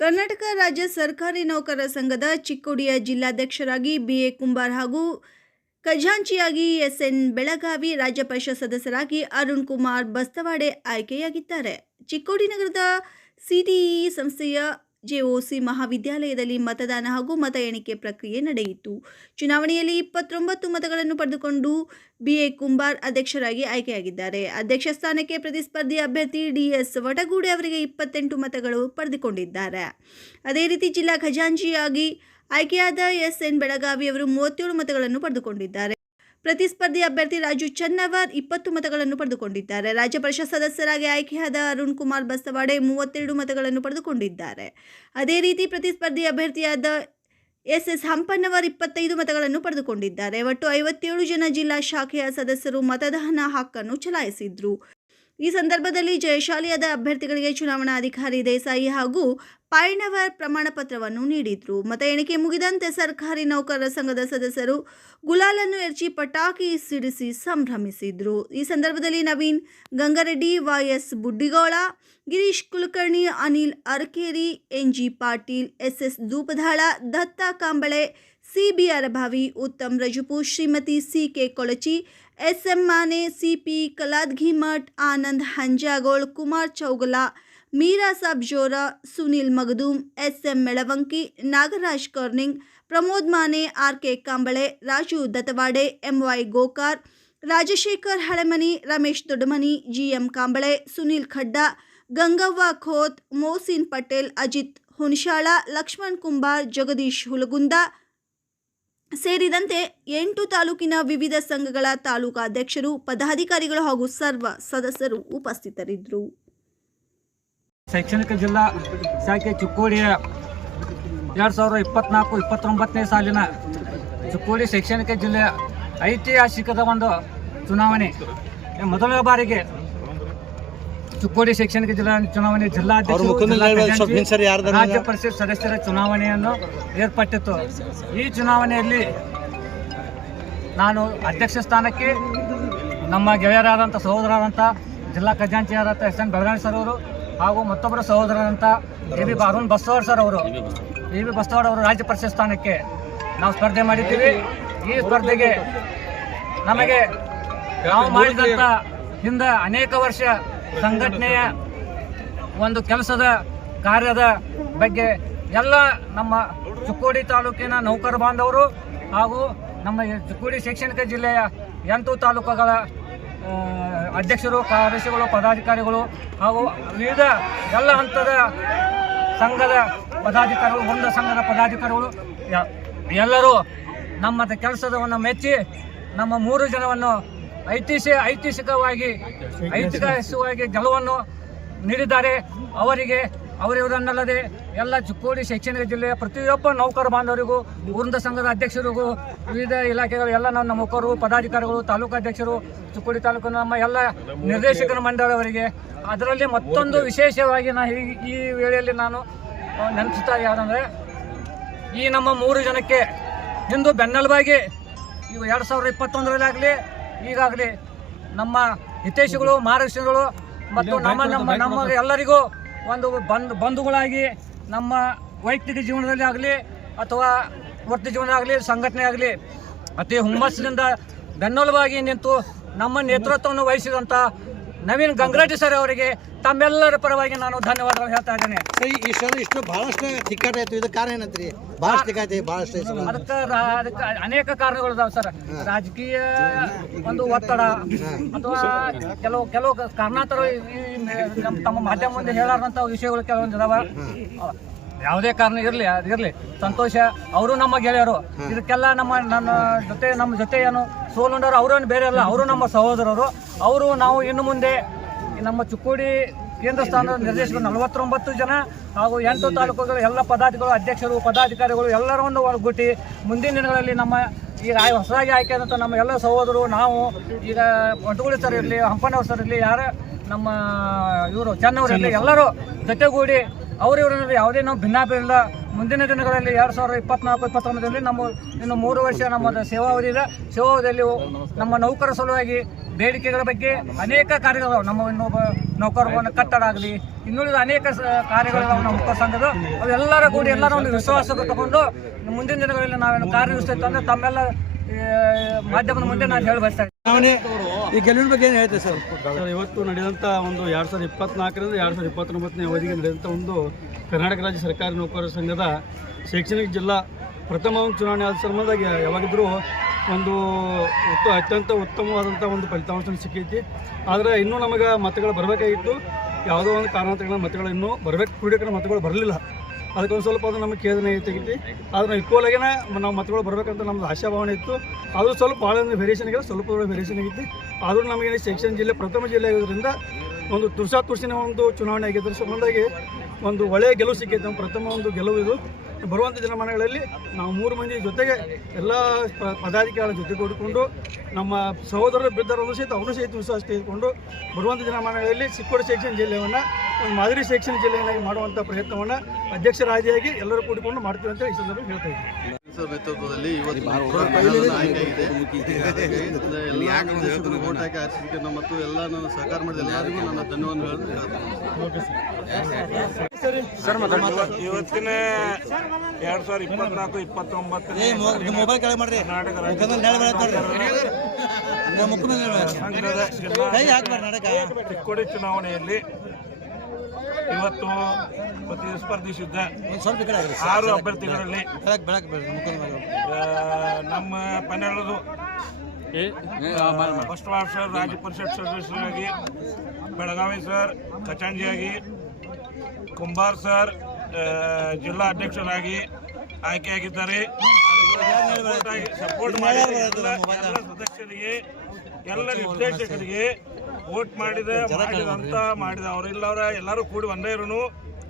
ಕರ್ನಾಟಕ ರಾಜ್ಯ ಸರ್ಕಾರಿ ನೌಕರರ ಸಂಘದ ಚಿಕ್ಕೋಡಿಯ ಜಿಲ್ಲಾಧ್ಯಕ್ಷರಾಗಿ ಬಿಎ ಕುಂಬಾರ್ ಹಾಗೂ ಖಜಾಂಚಿಯಾಗಿ ಎಸ್ಎನ್ ಬೆಳಗಾವಿ ರಾಜ್ಯ ಪರಿಷತ್ ಸದಸ್ಯರಾಗಿ ಅರುಣ್ ಕುಮಾರ್ ಬಸ್ತವಾಡೆ ಆಯ್ಕೆಯಾಗಿದ್ದಾರೆ. ಚಿಕ್ಕೋಡಿ ನಗರದ ಸಿಡಿಇ ಸಂಸ್ಥೆಯ ಜೆಒಸಿ ಮಹಾವಿದ್ಯಾಲಯದಲ್ಲಿ ಮತದಾನ ಹಾಗೂ ಮತ ಎಣಿಕೆ ಪ್ರಕ್ರಿಯೆ ನಡೆಯಿತು. ಚುನಾವಣೆಯಲ್ಲಿ ಇಪ್ಪತ್ತೊಂಬತ್ತು ಮತಗಳನ್ನು ಪಡೆದುಕೊಂಡು ಬಿಎ ಕುಂಬಾರ್ ಅಧ್ಯಕ್ಷರಾಗಿ ಆಯ್ಕೆಯಾಗಿದ್ದಾರೆ. ಅಧ್ಯಕ್ಷ ಸ್ಥಾನಕ್ಕೆ ಪ್ರತಿಸ್ಪರ್ಧಿ ಅಭ್ಯರ್ಥಿ ಡಿಎಸ್ ವಟಗೂಡೆ ಅವರಿಗೆ ಇಪ್ಪತ್ತೆಂಟು ಮತಗಳು ಪಡೆದುಕೊಂಡಿದ್ದಾರೆ. ಅದೇ ರೀತಿ ಜಿಲ್ಲಾ ಖಜಾಂಚಿಯಾಗಿ ಆಯ್ಕೆಯಾದ ಎಸ್. ಎನ್. ಬೆಳಗಾವಿ ಅವರು ಮೂವತ್ತೇಳು ಮತಗಳನ್ನು ಪಡೆದುಕೊಂಡಿದ್ದಾರೆ. ಪ್ರತಿಸ್ಪರ್ಧಿ ಅಭ್ಯರ್ಥಿ ರಾಜು ಚನ್ನವರ್ ಇಪ್ಪತ್ತು ಮತಗಳನ್ನು ಪಡೆದುಕೊಂಡಿದ್ದಾರೆ. ರಾಜ್ಯ ಪರಿಷತ್ ಸದಸ್ಯರಾಗಿ ಆಯ್ಕೆಯಾದ ಅರುಣ್ ಕುಮಾರ್ ಬಸ್ತವಾಡೆ ಮೂವತ್ತೆರಡು ಮತಗಳನ್ನು ಪಡೆದುಕೊಂಡಿದ್ದಾರೆ. ಅದೇ ರೀತಿ ಪ್ರತಿಸ್ಪರ್ಧಿ ಅಭ್ಯರ್ಥಿಯಾದ ಎಸ್ ಎಸ್ ಹಂಪನ್ನವರ್ ಇಪ್ಪತ್ತೈದು ಮತಗಳನ್ನು ಪಡೆದುಕೊಂಡಿದ್ದಾರೆ. ಒಟ್ಟು ಐವತ್ತೇಳು ಜನ ಜಿಲ್ಲಾ ಶಾಖೆಯ ಸದಸ್ಯರು ಮತದಾನ ಹಕ್ಕನ್ನು ಚಲಾಯಿಸಿದ್ರು. ಈ ಸಂದರ್ಭದಲ್ಲಿ ಜಯಶಾಲಿಯಾದ ಅಭ್ಯರ್ಥಿಗಳಿಗೆ ಚುನಾವಣಾಧಿಕಾರಿ ದೇಸಾಯಿ ಹಾಗೂ ಪೈನವರ್ ಪ್ರಮಾಣ ಪತ್ರವನ್ನು ನೀಡಿದ್ರು. ಮತ ಎಣಿಕೆ ಮುಗಿದಂತೆ ಸರ್ಕಾರಿ ನೌಕರರ ಸಂಘದ ಸದಸ್ಯರು ಗುಲಾಲನ್ನು ಎರಚಿ ಪಟಾಕಿ ಸಿಡಿಸಿ ಸಂಭ್ರಮಿಸಿದ್ರು. ಈ ಸಂದರ್ಭದಲ್ಲಿ Naveen Gangareddy YS Buddigoula, Girish Kulkarni, Anil Arakeri NG Patil SS Doopadala Datta Kamble CB Arabhavi Uttam Rajupu Shrimati C K Kolachi S M Mane CP Kaladghimath Anand Hanjagol Kumar Chougala Meera Saab Jora Sunil Magdum S M Melavanki Nagaraj Karning Pramod Mane R K Kamble Raju Dattawade MY Gokar Rajashekhar Halemani Ramesh Doddamani GM Kamble Sunil Khadda Gangavva Khot Mohsin Patel Ajit Hunashal Laxman Kumbar Jagadish Hulagund ಸೇರಿದಂತೆ ಎಂಟು ತಾಲೂಕಿನ ವಿವಿಧ ಸಂಘಗಳ ತಾಲೂಕಾಧ್ಯಕ್ಷರು ಪದಾಧಿಕಾರಿಗಳು ಹಾಗೂ ಸರ್ವ ಸದಸ್ಯರು ಉಪಸ್ಥಿತರಿದ್ದರು. ಶೈಕ್ಷಣಿಕ ಜಿಲ್ಲಾ ಶಾಖೆ ಚಿಕ್ಕೋಡಿಯ ಎರಡು ಸಾವಿರದ ಇಪ್ಪತ್ನಾಲ್ಕು, ಇಪ್ಪತ್ತೊಂಬತ್ತನೇ ಸಾಲಿನ ಚಿಕ್ಕೋಡಿ ಶೈಕ್ಷಣಿಕ ಜಿಲ್ಲೆಯ ಐತಿಹಾಸಿಕದ ಒಂದು ಚುನಾವಣೆ. ಮೊದಲ ಬಾರಿಗೆ ಚಿಕ್ಕೋಡಿ ಶೈಕ್ಷಣಿಕ ಜಿಲ್ಲಾ ಚುನಾವಣೆ ಜಿಲ್ಲಾಧ್ಯಕ್ಷ ಜಿಲ್ಲಾಧ್ಯಕ್ಷರು ರಾಜ್ಯ ಪರಿಷತ್ ಸದಸ್ಯರ ಚುನಾವಣೆಯನ್ನು ಏರ್ಪಟ್ಟಿತ್ತು. ಈ ಚುನಾವಣೆಯಲ್ಲಿ ನಾನು ಅಧ್ಯಕ್ಷ ಸ್ಥಾನಕ್ಕೆ ನಮ್ಮ ಗೆಳೆಯರಾದಂಥ ಸಹೋದರರಾದಂಥ ಜಿಲ್ಲಾ ಖಜಾಂಚಿಯಾದಂಥ ಎಸ್ ಎನ್ ಬೆಳಗಾವಿ ಸರ್ ಅವರು ಹಾಗೂ ಮತ್ತೊಬ್ಬರ ಸಹೋದರರಂಥ A B Arun Basavar sir ಅವರು ಎ ಬಿ ಬಸವರ್ ಅವರು ರಾಜ್ಯ ಪರಿಷತ್ ಸ್ಥಾನಕ್ಕೆ ನಾವು ಸ್ಪರ್ಧೆ ಮಾಡಿದ್ದೀವಿ. ಈ ಸ್ಪರ್ಧೆಗೆ ನಮಗೆ ನಾವು ಮಾಡಿದಂಥ ಹಿಂದೆ ಅನೇಕ ವರ್ಷ ಸಂಘಟನೆಯ ಒಂದು ಕೆಲಸದ ಕಾರ್ಯದ ಬಗ್ಗೆ ಎಲ್ಲ ನಮ್ಮ ಚಿಕ್ಕೋಡಿ ತಾಲೂಕಿನ ನೌಕರ ಬಾಂಧವರು ಹಾಗೂ ನಮ್ಮ ಚುಕ್ಕೋಡಿ ಶೈಕ್ಷಣಿಕ ಜಿಲ್ಲೆಯ ಎಂಟು ತಾಲೂಕುಗಳ ಅಧ್ಯಕ್ಷರು, ಕಾರ್ಯದರ್ಶಿಗಳು, ಪದಾಧಿಕಾರಿಗಳು ಹಾಗೂ ವಿವಿಧ ಎಲ್ಲ ಹಂತದ ಸಂಘದ ಪದಾಧಿಕಾರಿಗಳು ಒಂದು ಸಂಘದ ಪದಾಧಿಕಾರಿಗಳು ಎಲ್ಲರೂ ನಮ್ಮ ಕೆಲಸದವನ್ನು ಮೆಚ್ಚಿ ನಮ್ಮ ಮೂರು ಜನವನ್ನು ಐತಿಹಾಸಿಕ ಐತಿಹಾಸಿಕವಾಗಿ ಐತಿಹಾಸಿಕವಾಗಿ ಗೆಲುವನ್ನು ನೀಡಿದ್ದಾರೆ. ಅವರಿಗೆ ಅವರಿವರನ್ನಲ್ಲದೆ ಎಲ್ಲ ಚಿಕ್ಕೋಡಿ ಶೈಕ್ಷಣಿಕ ಜಿಲ್ಲೆಯ ಪ್ರತಿಯೊಬ್ಬ ನೌಕರ ಬಾಂಧವರಿಗೂ ವೃಂದ ಸಂಘದ ಅಧ್ಯಕ್ಷರಿಗೂ ವಿವಿಧ ಇಲಾಖೆಗಳು ಎಲ್ಲ ನಮ್ಮ ನೌಕರರು ಪದಾಧಿಕಾರಿಗಳು ತಾಲೂಕು ಅಧ್ಯಕ್ಷರು ಚಿಕ್ಕೋಡಿ ತಾಲೂಕಿನ ನಮ್ಮ ಎಲ್ಲ ನಿರ್ದೇಶಕರ ಮಂಡಳವರಿಗೆ ಅದರಲ್ಲಿ ಮತ್ತೊಂದು ವಿಶೇಷವಾಗಿ ನಾ ಈ ಈ ವೇಳೆಯಲ್ಲಿ ನಾನು ನೆನಪಿಸ್ತಾ ಯಾವುದಂದರೆ ಈ ನಮ್ಮ ಮೂರು ಜನಕ್ಕೆ ಇಂದು ಬೆನ್ನೆಲುಬಾಗಿ ಇವು ಎರಡು ಸಾವಿರದ ಇಪ್ಪತ್ತೊಂದರಲ್ಲಾಗಲಿ ಈಗಾಗಲಿ ನಮ್ಮ ಹಿತೈಷಿಗಳು ಮಾರ್ಗದರ್ಶಿಗಳು ಮತ್ತು ನಮ್ಮ ನಮ್ಮ ನಮ್ಮ ಎಲ್ಲರಿಗೂ ಒಂದು ಬಂಧು ಬಂಧುಗಳಾಗಿ ನಮ್ಮ ವೈಯಕ್ತಿಕ ಜೀವನದಲ್ಲಿ ಆಗಲಿ ಅಥವಾ ವೃತ್ತಿ ಜೀವನ ಆಗಲಿ ಸಂಘಟನೆ ಆಗಲಿ ಅತಿ ಹುಮ್ಮಸ್ಸಿನಿಂದ ಬೆನ್ನೆಲುಬಾಗಿ ನಿಂತು ನಮ್ಮ ನೇತೃತ್ವವನ್ನು ವಹಿಸಿದಂಥ ನವೀನ್ ಗಂಗರಾಟಿ ಸರ್ ಅವರಿಗೆ ತಮ್ಮೆಲ್ಲರ ಪರವಾಗಿ ನಾನು ಧನ್ಯವಾದಗಳು ಹೇಳ್ತಾ ಇದ್ದೇನೆ. ಸರಿ ಇಷ್ಟು ಇಷ್ಟು ಬಹಳಷ್ಟು ತಿಕ್ಕಾಟ ಆಯ್ತು. ಇದಕ್ಕೆ ಕಾರಣ ಏನಂತ್ರಿ? ಬಹಳಷ್ಟು ತಿಕ್ಕಾಟ ಬಹಳಷ್ಟು ಈ ಅದಕ್ಕೆ ಅದಕ್ಕೆ ಅನೇಕ ಕಾರಣಗಳು ಇದಾವೆ ಸರ್. ರಾಜಕೀಯ ಒಂದು ಒತ್ತಡ ಅಥವಾ ಕೆಲವು ಕೆಲವು ಕಾರಣಾಂತರ ಈ- ಈ ನಮ್ಮ ತಮ್ಮ ಮಾಧ್ಯಮ ಮುಂದೆ ಹೇಳಾರಂತ ವಿಷಯಗಳು ಕೆಲವೊಂದು ಇದಾವೆ. ಯಾವುದೇ ಕಾರಣ ಇರಲಿ ಇರಲಿ. ಸಂತೋಷ ಅವರು ನಮ್ಮ ಗೆಳೆಯರು. ಇದಕ್ಕೆಲ್ಲ ನಮ್ಮ ನನ್ನ ಜೊತೆ ನಮ್ಮ ಜೊತೆ ಏನು ಸೋಲುಂಡರು ಅವರೇನು ಬೇರೆ ಅಲ್ಲ ಅವರು ನಮ್ಮ ಸಹೋದರರು. ಅವರು ನಾವು ಇನ್ನು ಮುಂದೆ ಈ ನಮ್ಮ ಚಿಕ್ಕೋಡಿ ಕೇಂದ್ರ ಸ್ಥಾನದ ನಿರ್ದೇಶಕರು ನಲವತ್ತೊಂಬತ್ತು ಜನ ಹಾಗೂ ಎಂಟು ತಾಲೂಕುಗಳ ಎಲ್ಲ ಪದಾಧಿಕಾರಿಗಳು ಅಧ್ಯಕ್ಷರು ಪದಾಧಿಕಾರಿಗಳು ಎಲ್ಲರನ್ನು ಒಳಗೂಟಿ ಮುಂದಿನ ದಿನಗಳಲ್ಲಿ ನಮ್ಮ ಈಗ ಹೊಸದಾಗಿ ಆಯ್ಕೆಯಾದಂಥ ನಮ್ಮ ಎಲ್ಲ ಸಹೋದರು ನಾವು ಈಗ ಒಟ್ಟುಗುಳಿ ಸರ್ ಇರಲಿ ಹಂಪನವ್ರ ಸರ್ ಇರಲಿ ಯಾರ ನಮ್ಮ ಇವರು ಚೆನ್ನವ್ರು ಇರಲಿ ಎಲ್ಲರೂ ಜೊತೆಗೂಡಿ ಅವರಿವರಲ್ಲಿ ಯಾವುದೇ ನಾವು ಭಿನ್ನಾಭಿಪ್ರಾಯ ಇಲ್ಲ ಮುಂದಿನ ದಿನಗಳಲ್ಲಿ ಎರಡು ಸಾವಿರದ ಇಪ್ಪತ್ನಾಲ್ಕು ಇಪ್ಪತ್ತೊಂಬತ್ತರಲ್ಲಿ ನಮ್ಮ ಇನ್ನು ಮೂರು ವರ್ಷ ನಮ್ಮ ಸೇವಾವಧಿ ಇದೆ. ಸೇವಾವಧಿಯಲ್ಲಿ ನಮ್ಮ ನೌಕರ ಸಲುವಾಗಿ ಬೇಡಿಕೆಗಳ ಬಗ್ಗೆ ಅನೇಕ ಕಾರ್ಯಗಳು ನಮ್ಮ ಇನ್ನೊಬ್ಬ ನೌಕರರ ಕಟ್ಟಡ ಆಗಲಿ ಇನ್ನುಳಿದ ಅನೇಕ ಸ- ಕಾರ್ಯಗಳು ನಮ್ಮ ಮುಖ ಸಂಘದ. ಅವೆಲ್ಲರ ಕೂಡಿ ಎಲ್ಲರ ಒಂದು ವಿಶ್ವಾಸ ತಗೊಂಡು ಮುಂದಿನ ದಿನಗಳಲ್ಲಿ ನಾವೇನು ಕಾರ್ಯನಿರ್ವಹಿಸ್ತೇವೆ ಅಂದ್ರೆ ತಮ್ಮೆಲ್ಲ ಮಾಧ್ಯಮದ ಮುಂದೆ ನಾನು ಹೇಳಿ ಬಯಸ್ತಾ ಇದ್ದೀನಿ. ಈ ಗೆಲುವಿನ ಬಗ್ಗೆ ಏನು ಹೇಳ್ತೇವೆ ಸರ್? ಸರ್ ಇವತ್ತು ನಡೆದಂಥ ಒಂದು ಎರಡು ಸಾವಿರದ ಇಪ್ಪತ್ನಾಲ್ಕರಿಂದ ಎರಡು ಸಾವಿರದ ಇಪ್ಪತ್ತೊಂಬತ್ತನೇ ಅವಧಿಗೆ ನಡೆದಂಥ ಒಂದು ಕರ್ನಾಟಕ ರಾಜ್ಯ ಸರ್ಕಾರಿ ನೌಕರರ ಸಂಘದ ಶೈಕ್ಷಣಿಕ ಜಿಲ್ಲಾ ಪ್ರಥಮ ಚುನಾವಣೆ ಆದ ಸಂಬಂಧ ಯಾವಾಗಿದ್ರೂ ಒಂದು ಉತ್ತ ಅತ್ಯಂತ ಉತ್ತಮವಾದಂಥ ಒಂದು ಫಲಿತಾಂಶ ಸಿಕ್ಕೈತಿ. ಆದರೆ ಇನ್ನೂ ನಮಗೆ ಮತಗಳು ಬರಬೇಕಾಗಿತ್ತು. ಯಾವುದೋ ಒಂದು ಕಾರಣಾಂತರಗಳ ಮತಗಳು ಇನ್ನೂ ಬರಬೇಕು ಕ್ರೀಡಕರ ಮತಗಳು ಬರಲಿಲ್ಲ. ಅದಕ್ಕೊಂದು ಸ್ವಲ್ಪ ಅದು ನಮಗೆ ಖೇದನೆ ತೆಗಿತಿ ಆದ್ರೆ ಈಕ್ವಲ್ ನಾವು ಮತಗಳು ಬರಬೇಕಂತ ನಮ್ಮದು ಆಶಾಭಾವನೆ ಇತ್ತು. ಅದು ಸ್ವಲ್ಪ ಭಾಳ ವೇರಿಯೇಷನ್ ಆಗಿದೆ ಸ್ವಲ್ಪ ವೇರಿಯೇಷನ್ ಆಗಿತ್ತು. ಆದರೂ ನಮಗೆ ಶೈಕ್ಷಣಿಕ ಜಿಲ್ಲೆ, ಪ್ರಥಮ ಜಿಲ್ಲೆ ಆಗಿರೋದ್ರಿಂದ ಒಂದು ತುರ್ಸಾ ತುರ್ಸಿನ ಒಂದು ಚುನಾವಣೆ ಆಗಿದ್ದರೆ ಸಂಬಂಧಾಗಿ ಒಂದು ಒಳ್ಳೆಯ ಗೆಲುವು ಸಿಕ್ಕೈತೆ ನಮ್ಮ ಪ್ರಥಮ ಒಂದು ಗೆಲುವು ಇದು. ಬರುವಂಥ ದಿನಮಾನಗಳಲ್ಲಿ ನಾವು ಮೂರು ಮಂದಿ ಜೊತೆಗೆ ಎಲ್ಲ ಪದಾಧಿಕಾರಿಗಳ ಜೊತೆ ಕೂಡಿಕೊಂಡು ನಮ್ಮ ಸಹೋದರರು ಬಿದ್ದರನ್ನು ಸಹಿತ ಅವರು ಸಹಿತ ವಿಶ್ವಾಸ ತೆಗೆದುಕೊಂಡು ಬರುವಂಥ ದಿನಮಾನಗಳಲ್ಲಿ ಚಿಕ್ಕೋಡಿ ಶೈಕ್ಷಣಿಕ ಜಿಲ್ಲೆಯನ್ನು, ಒಂದು ಮಾದರಿ ಸೆಕ್ಷನ್ ಜಿಲ್ಲೆಯನ್ನಾಗಿ ಮಾಡುವಂಥ ಪ್ರಯತ್ನವನ್ನು ಅಧ್ಯಕ್ಷರಾದಿಯಾಗಿ ಎಲ್ಲರೂ ಕೂಡಿಕೊಂಡು ಮಾಡ್ತೀವಿ ಅಂತ ಈ ಸಂದರ್ಭ ಹೇಳ್ತಾ ಇದ್ದೀನಿ. ನೇತೃತ್ವದಲ್ಲಿ ಇವತ್ತು ಪ್ರಧಾನ ಆಯ್ಕೆ ಆಗಿದೆ ಎಲ್ಲ ನಿರ್ದೇಶಕರು ವೋಟ್ ಹಾಕಿ ಆರಿಸಿದ್ದಕ್ಕೆ ನಮ್ಮ ಮತ್ತು ಎಲ್ಲ ನನ್ನ ಸಹಕಾರ ಮಾಡಿದ ಎಲ್ಲರಿಗೂ ನನ್ನ ಧನ್ಯವಾದ ಇವತ್ತಿನ ಎರಡ್ ಸಾವಿರದ ಇಪ್ಪತ್ನಾಲ್ಕು ಇಪ್ಪತ್ತೊಂಬತ್ತನೇ ಮೊಬೈಲ್ ಕೆಳಗೆ ಮಾಡ್ರಿ. ಕರ್ನಾಟಕ ಸಂಘದ ಜಿಲ್ಲಾ ಚುನಾವಣೆಯಲ್ಲಿ ಇವತ್ತು ಪ್ರತಿ ಸ್ಪರ್ಧಿಸಿದ್ದ ಒಂದು ಸ್ವಲ್ಪ ಈ ಕಡೆ ಆರು ಅಭ್ಯರ್ಥಿಗಳಲ್ಲಿ ನಮ್ಮ ಪನ್ನೆರಡು ಫಸ್ಟ್ ವಾರ್ಡ್ ಸರ್ ರಾಜ್ಯ ಪರಿಷತ್ ಸದಸ್ಯರಾಗಿ ಬೆಳಗಾವಿ ಸರ್ ಕಚಾಂಜಿಯಾಗಿ ಕುಂಬಾರ್ ಸರ್ ಜಿಲ್ಲಾ ಅಧ್ಯಕ್ಷರಾಗಿ ಆಯ್ಕೆಯಾಗಿದ್ದಾರೆ. ಸಪೋರ್ಟ್ ಮಾಡಿ ಎಲ್ಲ ಸದಸ್ಯರಿಗೆ ಎಲ್ಲ ನಿರ್ದೇಶಕರಿಗೆ ವೋಟ್ ಮಾಡಿದ ಮಾಡಿದಂತ ಮಾಡಿದ ಅವರಿಲ್ಲವ್ರ ಎಲ್ಲರೂ ಕೂಡಿ ಒಂದೇ ಇರೋನು.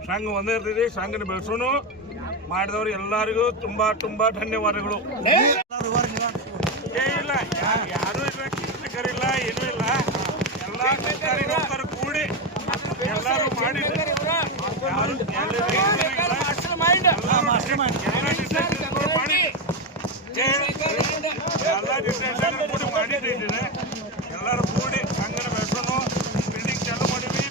ಸಂಘ ಒಂದೇ ಇರ್ತೀವಿ ಸಂಘನ ಬೆಳೆಸೋನು. ಮಾಡಿದವ್ರು ಎಲ್ಲರಿಗೂ ತುಂಬಾ ತುಂಬಾ ಧನ್ಯವಾದಗಳು. ಏ! ಇಲ್ಲ ಯಾರು ಯಾರು ಇಲ್ಲ ಕೃಷಿಕರಿಲ್ಲ ಏನೂ ಇಲ್ಲ ಎಲ್ಲ ಸರ್ಕಾರಿ ನೌಕರರು ಕೂಡಿ ಎಲ್ಲರೂ ಮಾಡಿ ಯಾರು ಎಲ್ಲ ನಿರ್ದೇಶಕರು ಮಾಡಿ ಏ, ಎಲ್ಲ ನಿರ್ದೇಶಕರು ಕೂಡಿ ಮಾಡಿದ್ದೀವಿ ಎಲ್ಲರೂ ಕೂಡಿ ಸಂಘನ ಬೆಳೆಸೋನು ಬಿಲ್ಡಿಂಗ್ ಚಾಲು ಮಾಡಿವಿ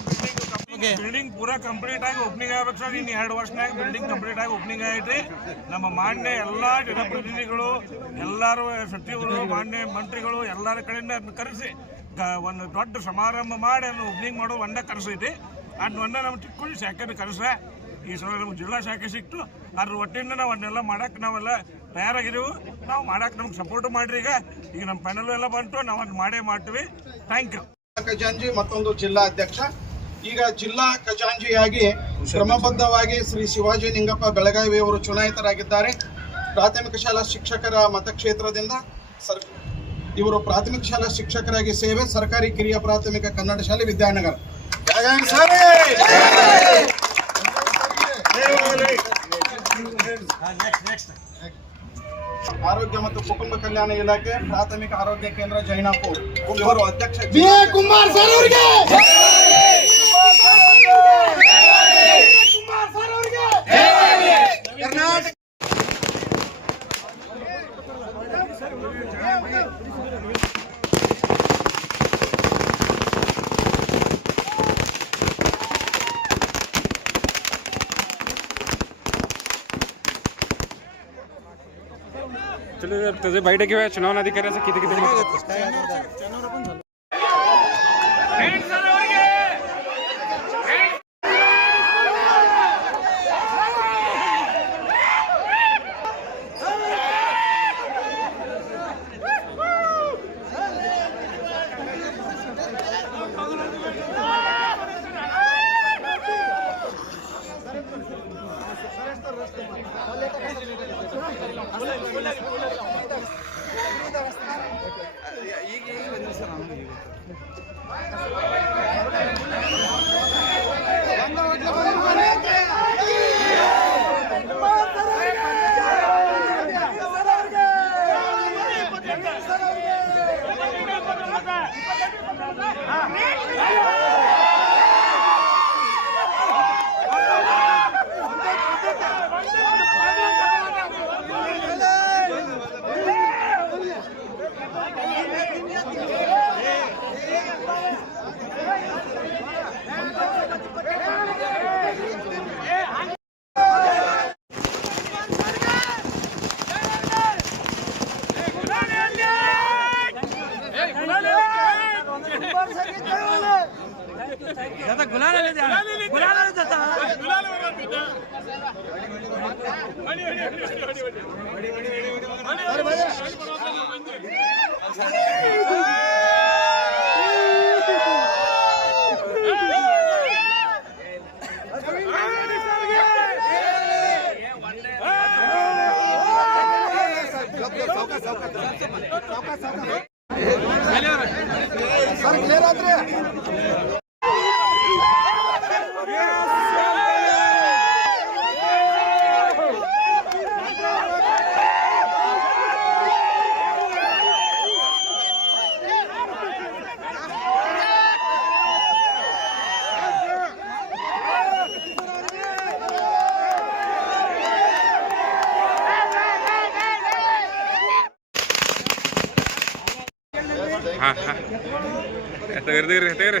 ಬಿಲ್ಡಿಂಗ್ ಬಿಲ್ಡಿಂಗ್ ಪೂರಾ ಕಂಪ್ಲೀಟ್ ಆಗಿ ಓಪನಿಂಗ್ ಆಗ್ಬೇಕು ಸರ್. ಇನ್ನು ಎರಡು ವರ್ಷನಾಗ ಬಿಲ್ಡಿಂಗ್ ಕಂಪ್ಲೀಟ್ ಆಗಿ ಓಪನಿಂಗ್ ಆಗೈತಿ ನಮ್ಮ ಮಾನ್ಯ ಎಲ್ಲಾ ಜನಪ್ರತಿನಿಧಿಗಳು, ಎಲ್ಲರೂ, ಸಚಿವರು, ಮಾನ್ಯ ಮಂತ್ರಿಗಳು ಎಲ್ಲರ ಕಡೆಯಿಂದ ಅದನ್ನ ಕರೆಸಿ ಒಂದು ದೊಡ್ಡ ಸಮಾರಂಭ ಮಾಡಿ ಅದನ್ನು ಓಪನಿಂಗ್ ಮಾಡೋ ಒಂದ ಕರೆಸೈತಿ. ಅದನ್ನ ಒಂದ ನಮ್ಮ ಚಿಕ್ಕೊಂಡು ಶಾಖೆನ ಕರೆಸ ಈ ಸಲ ನಮ್ಗೆ ಜಿಲ್ಲಾ ಶಾಖೆ ಸಿಕ್ತು. ಅದ್ರ ಒಟ್ಟಿಂದ ನಾವು ಅದನ್ನೆಲ್ಲ ಮಾಡಕ್ಕೆ ನಾವೆಲ್ಲ ತಯಾರಾಗಿದ್ದೀವಿ ನಾವು ಮಾಡಕ್ಕೆ ನಮ್ಗೆ ಸಪೋರ್ಟ್ ಮಾಡ್ರಿ ಈಗ. ಈಗ ನಮ್ಮ ಪ್ಯಾನಲ್ ಎಲ್ಲ ಬಂತು. ನಾವು ಅದನ್ನ ಮಾಡೇ ಮಾಡ್ತೀವಿ. ಥ್ಯಾಂಕ್ ಯು ಮತ್ತೊಂದು ಜಿಲ್ಲಾ ಅಧ್ಯಕ್ಷ. ಈಗ ಜಿಲ್ಲಾ ಖಜಾಂಜಿಯಾಗಿ ಕ್ರಮಬದ್ಧವಾಗಿ ಶ್ರೀ ಶಿವಾಜಿ ನಿಂಗಪ್ಪ ಬೆಳಗಾವಿ ಅವರು ಚುನಾಯಿತರಾಗಿದ್ದಾರೆ. ಪ್ರಾಥಮಿಕ ಶಾಲಾ ಶಿಕ್ಷಕರ ಮತಕ್ಷೇತ್ರದಿಂದ ಸರ್ ಇವರು ಪ್ರಾಥಮಿಕ ಶಾಲಾ ಶಿಕ್ಷಕರಾಗಿ ಸೇವೆ, ಸರ್ಕಾರಿ ಕಿರಿಯ ಪ್ರಾಥಮಿಕ ಕನ್ನಡ ಶಾಲೆ ವಿದ್ಯಾನಗರ! ಆರೋಗ್ಯ ಮತ್ತು ಕುಟುಂಬ ಕಲ್ಯಾಣ ಇಲಾಖೆ, ಪ್ರಾಥಮಿಕ ಆರೋಗ್ಯ ಕೇಂದ್ರ ಜೈನಾಪುರ್. ಇವರು ಅಧ್ಯಕ್ಷ ਕਰਨਾਟਕ चलो तुझे बैठे किंवा चुनाव अधिकाऱ्याचं किती किती Second. Second. दादा गुलाल गुलाल ಸರ್ ಕ್ಲಿಯರ್ ಆದ್ರೆ ಹಾಂ ಹಾಂ. ತೆಗ್ರಿ ತೆಗ್ರಿ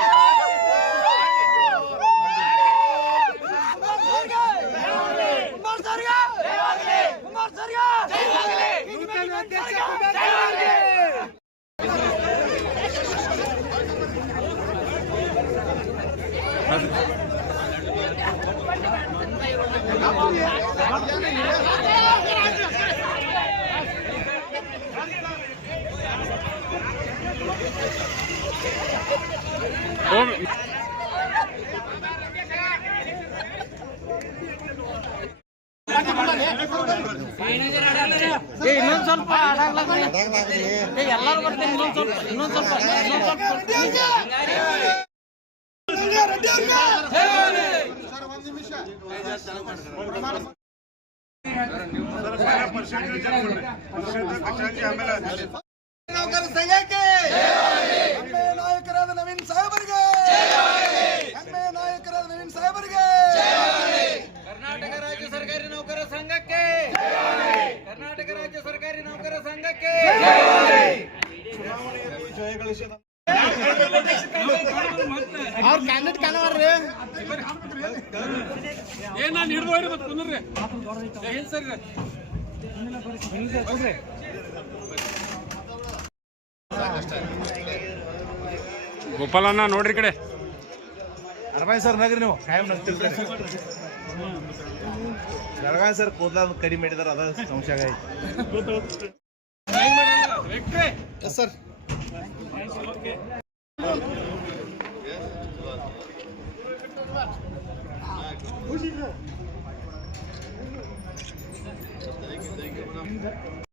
ಏ ಸರ್ ಒಮ್ಮೆ ಒಮ್ಮೆ ಕೊಂಡ್ರಿ ಒಮ್ಮೆ ನೌಕರ ಸಂಘಕ್ಕೆ ಹೆಮ್ಮೆಯ ನಾಯಕರಾದ ನವೀನ್ ಸಾಹೇಬರಿಗೆ. ಹೆಮ್ಮೆಯ ನಾಯಕರಾದ ನವೀನ್ ಸಾಹೇಬರಿಗೆ. ಕರ್ನಾಟಕ ರಾಜ್ಯ ಸರ್ಕಾರಿ ನೌಕರ ಸಂಘಕ್ಕೆ. ಕರ್ನಾಟಕ ರಾಜ್ಯ ಸರ್ಕಾರಿ ನೌಕರ ಸಂಘಕ್ಕೆ. ಚುನಾವಣೆಯಲ್ಲಿ ಜಯಗಳಿಸಿದ ಅವ್ರ ಕ್ಯಾಂಡಿಡೇಟ್ ಕಾಣವ್ರಿ ಏನ್ ನಾನು ಹಿಡಿದ್ರಿ ಮತ್ತೆ ಕುಂದ್ರಿ. ಏನ್ ಸರ್ ಗೋಪಾಲಣ್ಣ ನೋಡ್ರಿ ಕಡೆ. ಅರಬಾಯಿ ಸರ್ ನಗ್ರಿ ನೀವು. ಕಾಯಂ ನಗ್ತಿಲ್ರಿ ಬೆಳಗಾವಿ ಸರ್ ಕೂದಲ ಕಡಿಮೆ ಮಾಡಿದಾರ ಅದ ಸಂಶಯ ಆಗೈತಿ. ಸರ್